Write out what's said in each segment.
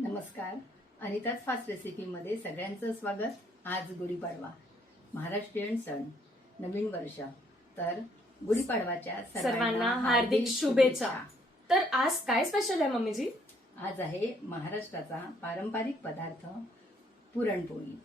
नमस्कार. अनिताच फास्ट रेसिपीमध्ये सगळ्यांचं स्वागत. आज गुढीपाडवा, महाराष्ट्रीयन सण, नवीन वर्ष. तर गुढीपाडवाच्या सर्वांना हार्दिक शुभेच्छा. तर आज काय स्पेशल आहे मम्मीजी? आज आहे महाराष्ट्राचा पारंपरिक पदार्थ पुरणपोळी.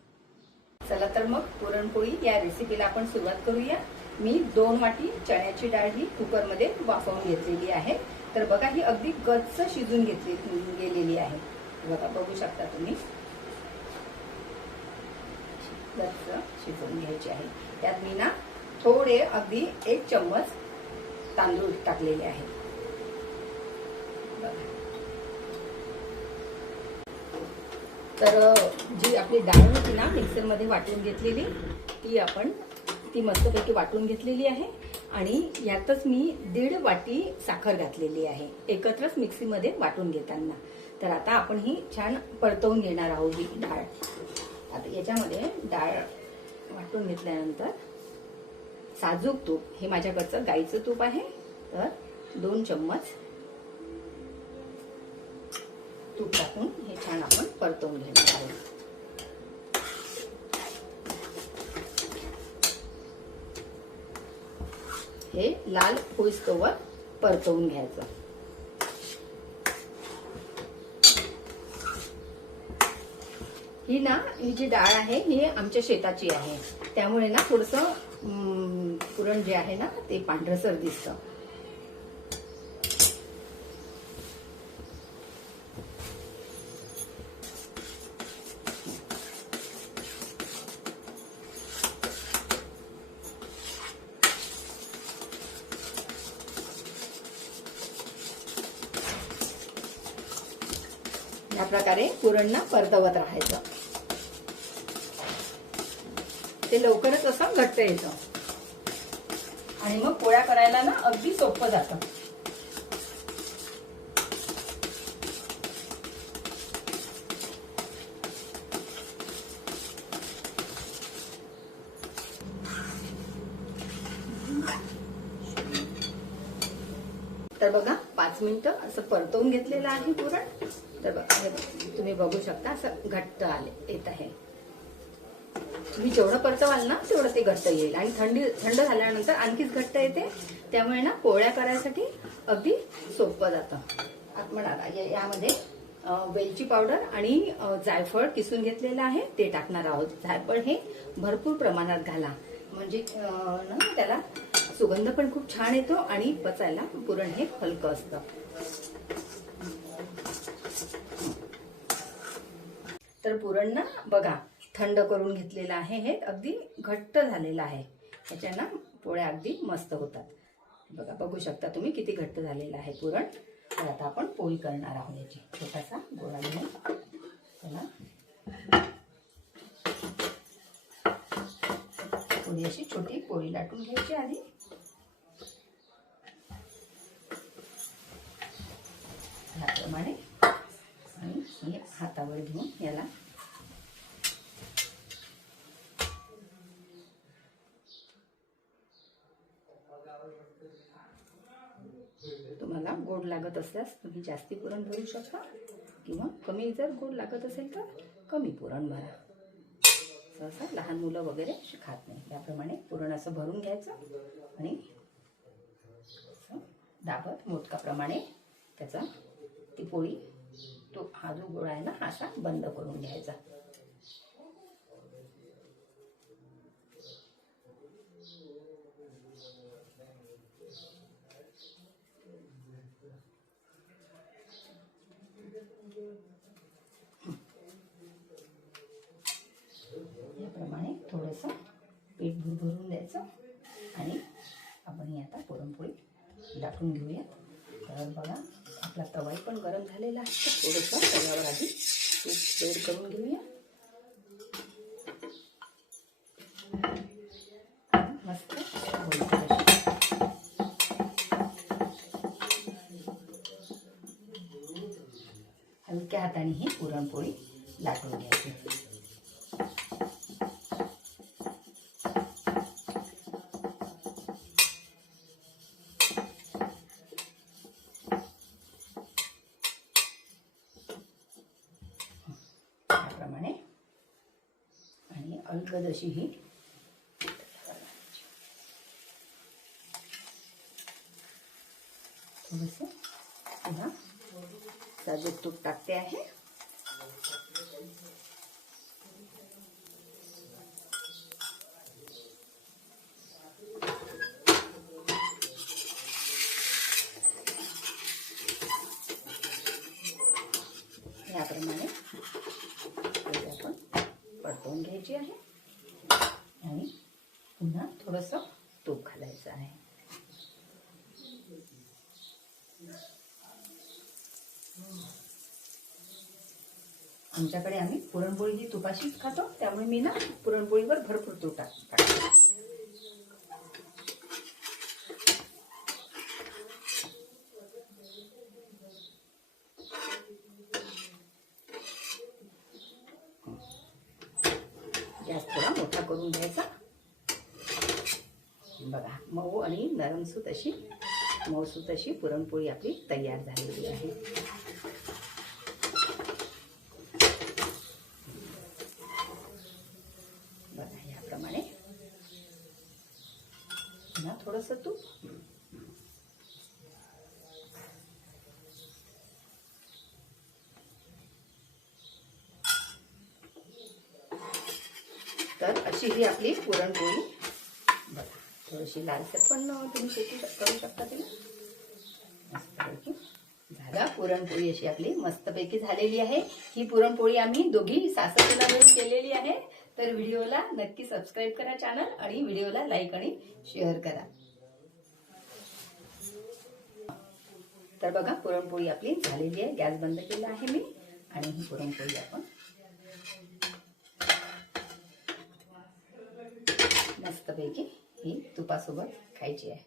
चला तर मग पुरणपोळी या रेसिपीला आपण सुरुवात करूया. मी 2 वाटी चण्याची डाळ ही कुकरमध्ये वाफवून घेतलेली आहे. तर बघा, ही अगदी गच्च शिजून गेलेली आहे. बघा, बघू शकता तुम्ही, गच्च शिजवून घ्यायची आहे. त्यात मी ना थोडे अगदी 1 चम्मच तांदूळ टाकलेले आहेत. बघा, तर जी आपली डाळ होती ना मिक्सरमध्ये वाटून घेतलेली, ती मस्तपैकी वाटून घेतलेली आहे. आणि यातच मी 1.5 वाटी साखर घातलेली आहे, एकत्रच मिक्सीमध्ये वाटून घेताना. तर आता आपण ही छान परतवून घेणार आहोत ही डाळ. आता याच्यामध्ये डाळ वाटून घेतल्यानंतर साजूक तूप, हे माझ्याकडचं गाईचं तूप आहे, तर 2 चम्मच तूप टाकून हे छान आपण परतवून घेणार आहोत. हे लाल होईस्तोवर परतवून घ्यायचं. ही जी डाळ आहे ही आमच्या शेताची आहे, त्यामुळे ना थोडंसं पुरण जे आहे ना ते पांढरसर दिसतं. या प्रकारे पुरण ना परतवत राहायचं. ते लवकरच असं घट्ट येतं आणि मग पोळ्या करायला ना अगदी सोपं जातं. तर बघा, 5 मिनिटं असं परतवून घेतलेलं आहे पुरण. तर बघा, तुम्ही बघू शकता असं घट्ट येत आहे. तुम्ही जेवढं परतवाल ना तेवढं ते घट्ट येईल. आणि थंड झाल्यानंतर आणखीच घट्ट येते, त्यामुळे ना पोळ्या करायसाठी अगदी सोपं जातं. आपण यामध्ये वेलची पावडर आणि जायफळ किसून घेतलेलं आहे ते टाकणार आहोत. जायफळ हे भरपूर प्रमाणात घाला, म्हणजे ना त्याला सुगंध पण खूप छान येतो आणि पचायला पुरण हे हलकं असतं. तर पुरण ना बघा थंड करून घेतलेलं आहे, हे अगदी घट्ट झालेलं आहे. याच्यानं पोळ्या अगदी मस्त होतात. बघा, बघू शकता तुम्ही किती घट्ट झालेलं आहे पुरण. तर आता आपण पोळी करणार आहोत. याची छोटासा गोळा घेऊन त्याला थोडी अशी छोटी पोळी लाटून घ्यायची आधी. ह्याप्रमाणे आणि हे हातावर घेऊन याला तुम्हाला गोड लागत असल्यास तुम्ही जास्ती पुरण भरू शकता, किंवा कमी जर गोड लागत असेल तर कमी पुरण भरा. सहसा लहान मुलं वगैरे खात नाही. याप्रमाणे पुरण असं भरून घ्यायचं आणि दाबत मोदकाप्रमाणे त्याचा ती पोळी, तो हा जो गोळा आहे ना असा बंद करून घ्यायचा. याप्रमाणे थोडंसं पीठ भरून द्यायचं आणि आपण ही आता पुरणपोळी लाटून घेऊया. तर बघा, आपला तवाही पण गरम झालेला आहे. थोडंसं तव्यावर आधी तूप स्प्रेड करून घेऊया. मस्त हलक्या हाताने ही पुरणपोळी लाटून घ्यायची. अलगद अशी ही थोडंसं पुन्हा साजूक तूप टाकते आहे. याप्रमाणे आपण परतवून घ्यायची आहे आणि पुन्हा थोडंसं तूप घालायचं आहे. आमच्याकडे आम्ही पुरणपोळी ही तुपाशीच खातो, त्यामुळे मी ना पुरणपोळीवर भरपूर तूप टाकते. गॅस थोडा मोठा करून घ्यायचा. बघा मऊ आणि नरमसूत अशी पुरणपोळी आपली तयार झालेली आहे. बघा याप्रमाणे पुन्हा थोडंसं तूप. तर अशी ही आपली पुरणपोळी बघा थोडीशी लालसर पण तुम्ही शेती करू शकता तिला. मस्तपैकी झाला. पुरणपोळी अशी आपली मस्तपैकी झालेली आहे. ही पुरणपोळी आम्ही दोघी सासरला मिळून केलेली आहे. तर व्हिडिओला नक्की सबस्क्राईब करा चॅनल आणि व्हिडिओला लाईक आणि शेअर करा. तर बघा पुरणपोळी आपली झालेली आहे. गॅस बंद केला आहे मी आणि ही पुरणपोळी आपण मस्तपैकी ही तुपासोबत खायची आहे.